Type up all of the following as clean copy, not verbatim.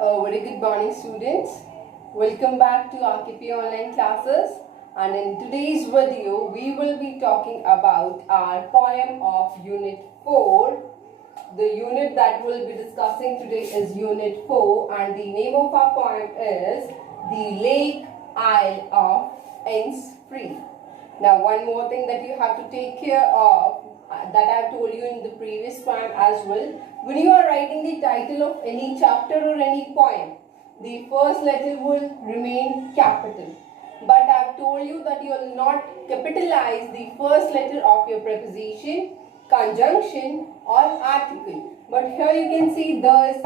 Very good morning, students. Welcome back to R.K.P. online classes, and in today's video we will be talking about our poem of Unit 4. The unit that we'll be discussing today is Unit 4, and the name of our poem is The Lake Isle of Innisfree. Now, one more thing that you have to take care of that I've told you in the previous poem as well. When you are writing the title of any chapter or any poem, the first letter will remain capital. But I've told you that you will not capitalize the first letter of your preposition, conjunction or article. But here you can see the is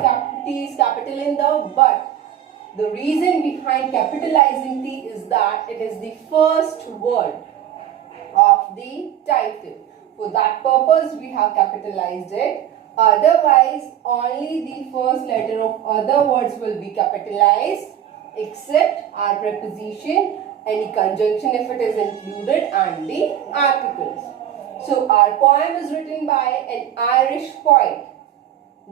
T is capital in the but. The reason behind capitalizing T is that it is the first word of the title. For that purpose we have capitalized it. Otherwise only the first letter of other words will be capitalized except our preposition, any conjunction if it is included, and the articles. So our poem is written by an Irish poet,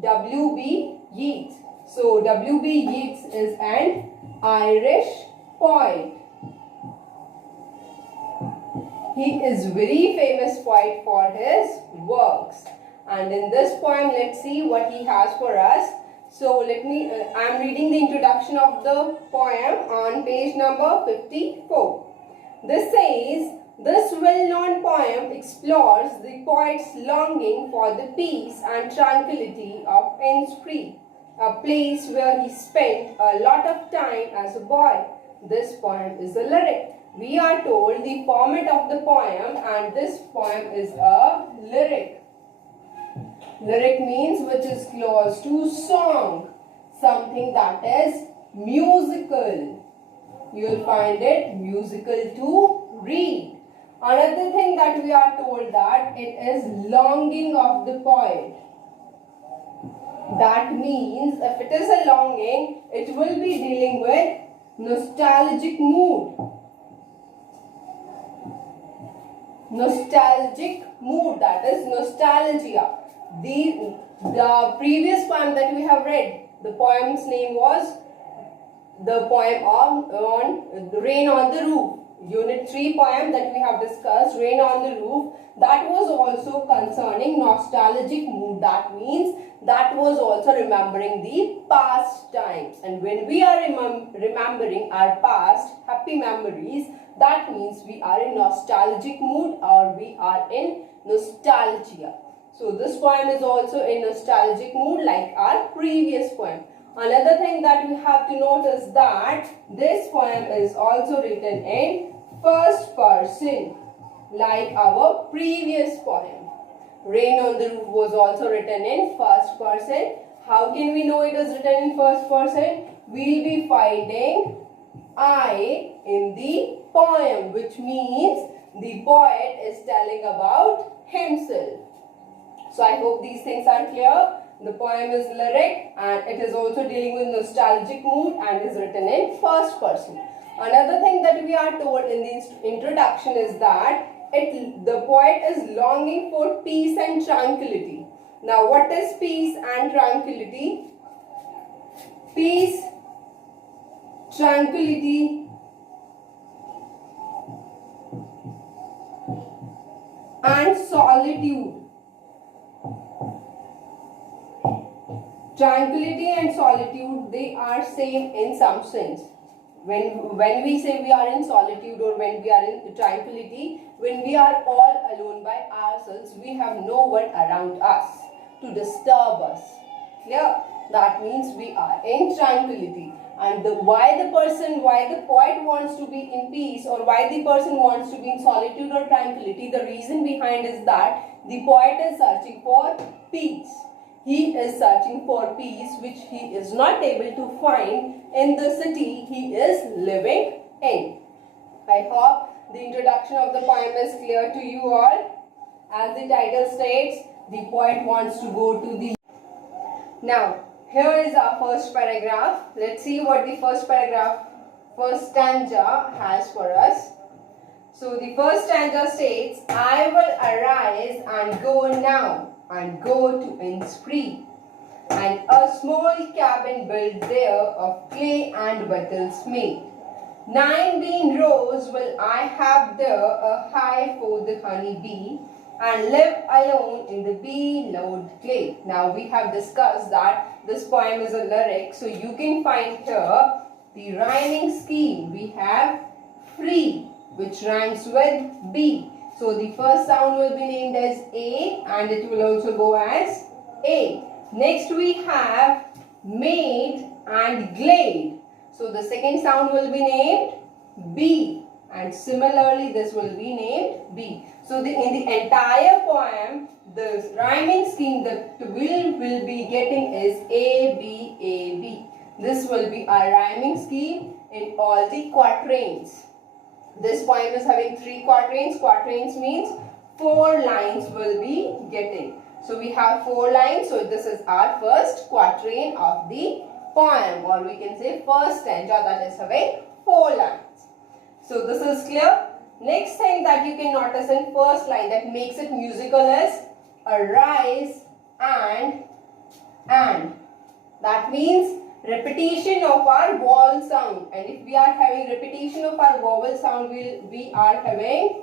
W.B. Yeats. So W.B. Yeats is an Irish poet. He is very famous poet for his works. And in this poem, let's see what he has for us. So I'm reading the introduction of the poem on page number 54. This says, this well-known poem explores the poet's longing for the peace and tranquility of Innisfree, a place where he spent a lot of time as a boy. This poem is a lyric. We are told the format of the poem, and this poem is a lyric. Lyric means which is close to song, something that is musical. You will find it musical to read. Another thing that we are told that it is longing of the poet. That means if it is a longing, it will be dealing with nostalgic mood. Nostalgic mood, that is nostalgia. The previous poem that we have read, the poem's name was the poem on Rain on the Roof. Unit 3 poem that we have discussed, Rain on the Roof, that was also concerning nostalgic mood. That means that was also remembering the past times. And when we are remembering our past happy memories, that means we are in nostalgic mood or we are in nostalgia. So this poem is also in nostalgic mood like our previous poem. Another thing that we have to note is that this poem is also written in first person like our previous poem. Rain on the Roof was also written in first person. How can we know it is written in first person? We will be finding I in the poem, which means the poet is telling about himself. So I hope these things are clear. The poem is lyric and it is also dealing with nostalgic mood and is written in first person. Another thing that we are told in the introduction is that the poet is longing for peace and tranquility. Now what is peace and tranquility? Peace, tranquility, and solitude. Tranquility and solitude, they are same in some sense. When we say we are in solitude or when we are in tranquility, when we are all alone by ourselves, we have no one around us to disturb us. Clear? That means we are in tranquility. And why the poet wants to be in peace, or why the person wants to be in solitude or tranquility, the reason behind is that the poet is searching for peace. He is searching for peace which he is not able to find in the city he is living in. I hope the introduction of the poem is clear to you all. As the title states, the poet wants to go to the... Now, here is our first paragraph. Let's see what the first stanza has for us. So the first stanza states, I will arise and go now and go to Innisfree. and a small cabin built there of clay and wattles made. 9 bean rows will I have there, a hive for the honey bee, and live alone in the bee-loved clay. Now we have discussed that this poem is a lyric, so you can find here the rhyming scheme. We have free, which rhymes with bee. So the first sound will be named as A and it will also go as A. Next we have made and glade. So the second sound will be named B and similarly this will be named B. So in the entire poem, the rhyming scheme that we will be getting is A, B, A, B. This will be our rhyming scheme in all the quatrains. This poem is having 3 quatrains. Quatrains means 4 lines will be getting. So we have 4 lines. So this is our first quatrain of the poem, or we can say first stanza, that is having 4 lines. So this is clear. Next thing that you can notice in first line that makes it musical is arise and. That means repetition of our vowel sound, and if we are having repetition of our vowel sound, we are having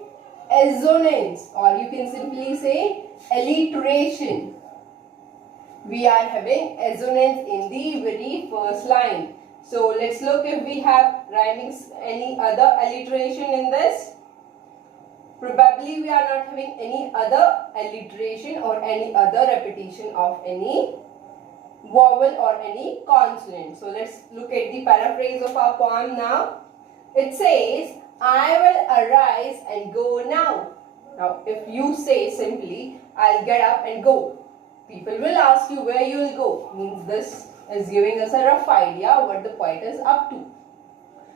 assonance, or you can simply say alliteration. We are having assonance in the very first line. So let's look if we have rhyming, any other alliteration in this. Probably we are not having any other alliteration or any other repetition of any vowel or any consonant. So let's look at the paraphrase of our poem now. It says, I will arise and go now. Now if you say simply, I'll get up and go, people will ask you where you will go. Means this is giving us a rough idea what the poet is up to.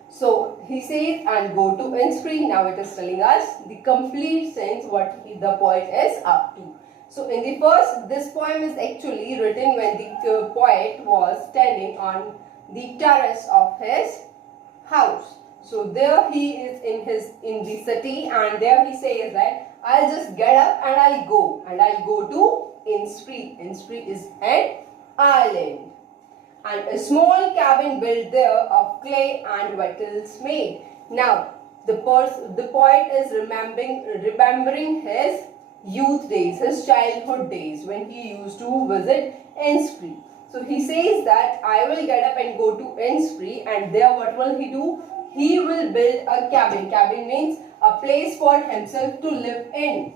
So he says, and go to Innisfree. Now it is telling us the complete sense what the poet is up to. So in the first, this poem is actually written when the poet was standing on the terrace of his house. So there he is in the city, and there he says that I'll just get up and I'll go to Innisfree. Innisfree is an island, and a small cabin built there of clay and wattles made. Now the poet is remembering his youth days, his childhood days, when he used to visit Innisfree. So he says that I will get up and go to Innisfree, and there what will he do? He will build a cabin. Cabin means a place for himself to live in,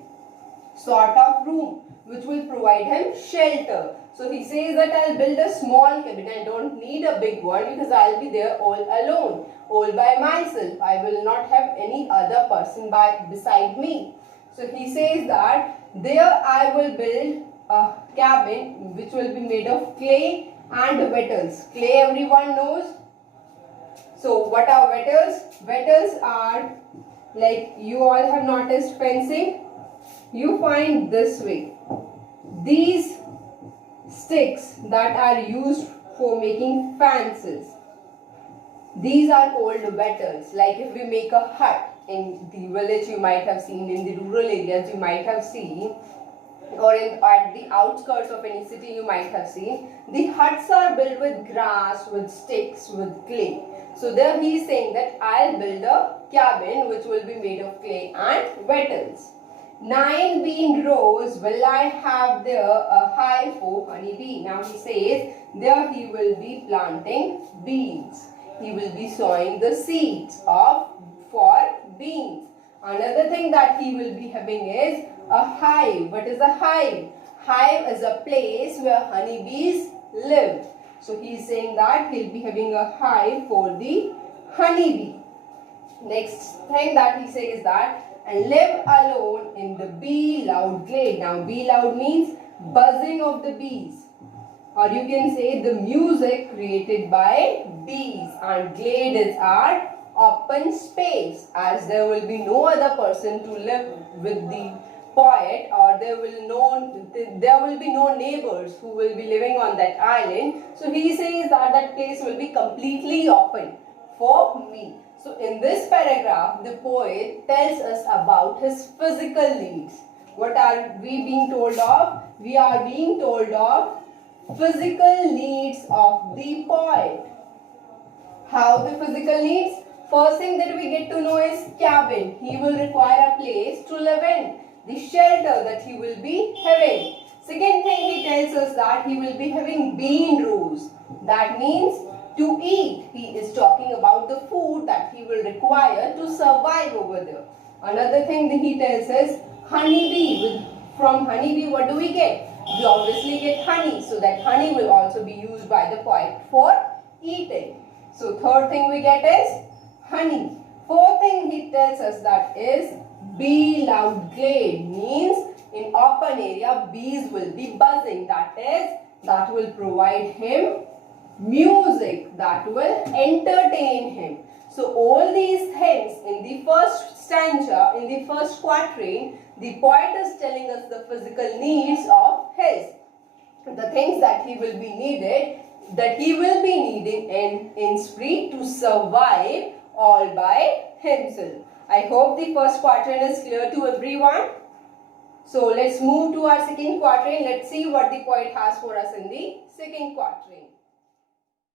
sort of room which will provide him shelter. So he says that I'll build a small cabin. I don't need a big one because I'll be there all alone, all by myself. I will not have any other person beside me. So he says that there I will build a cabin which will be made of clay and wattles. Clay everyone knows. So what are wattles? Wattles are, like you all have noticed fencing. You find this way. These sticks that are used for making fences, these are called wattles. Like if we make a hut in the village, you might have seen, in the rural areas you might have seen, or at the outskirts of any city you might have seen, the huts are built with grass, with sticks, with clay. So there he is saying that I'll build a cabin which will be made of clay and wattles. 9 bean rows will I have there, a hive for honeybee. Now he says there he will be planting beans. He will be sowing the seeds for beans. Another thing that he will be having is a hive. What is a hive? Hive is a place where honeybees live. So he is saying that he will be having a hive for the honeybee. Next thing that he says is that, and live alone in the bee-loud glade. Now bee-loud means buzzing of the bees, or you can say the music created by bees, and glade is our open space, as there will be no other person to live with the poet, or there will be no neighbors who will be living on that island. So he says that that place will be completely open for me. So in this paragraph, the poet tells us about his physical needs. What are we being told of? We are being told of physical needs of the poet. How the physical needs? First thing that we get to know is cabin. He will require a place to live in. The shelter that he will be having. Second thing, he tells us that he will be having bean rows. That means to eat. He is talking about the food that he will require to survive over there. Another thing that he tells us, honeybee. From honeybee, what do we get? We obviously get honey. So that honey will also be used by the poet for eating. So third thing we get is honey. Fourth thing he tells us that is bee loud glade, means in open area bees will be buzzing. That will provide him music, that will entertain him. So all these things in the first stanza, in the first quatrain, the poet is telling us the physical needs of his. The things that he will be needing in Innisfree to survive all by himself. I hope the first quatrain is clear to everyone. So let's move to our second quatrain. Let's see what the poet has for us in the second quatrain.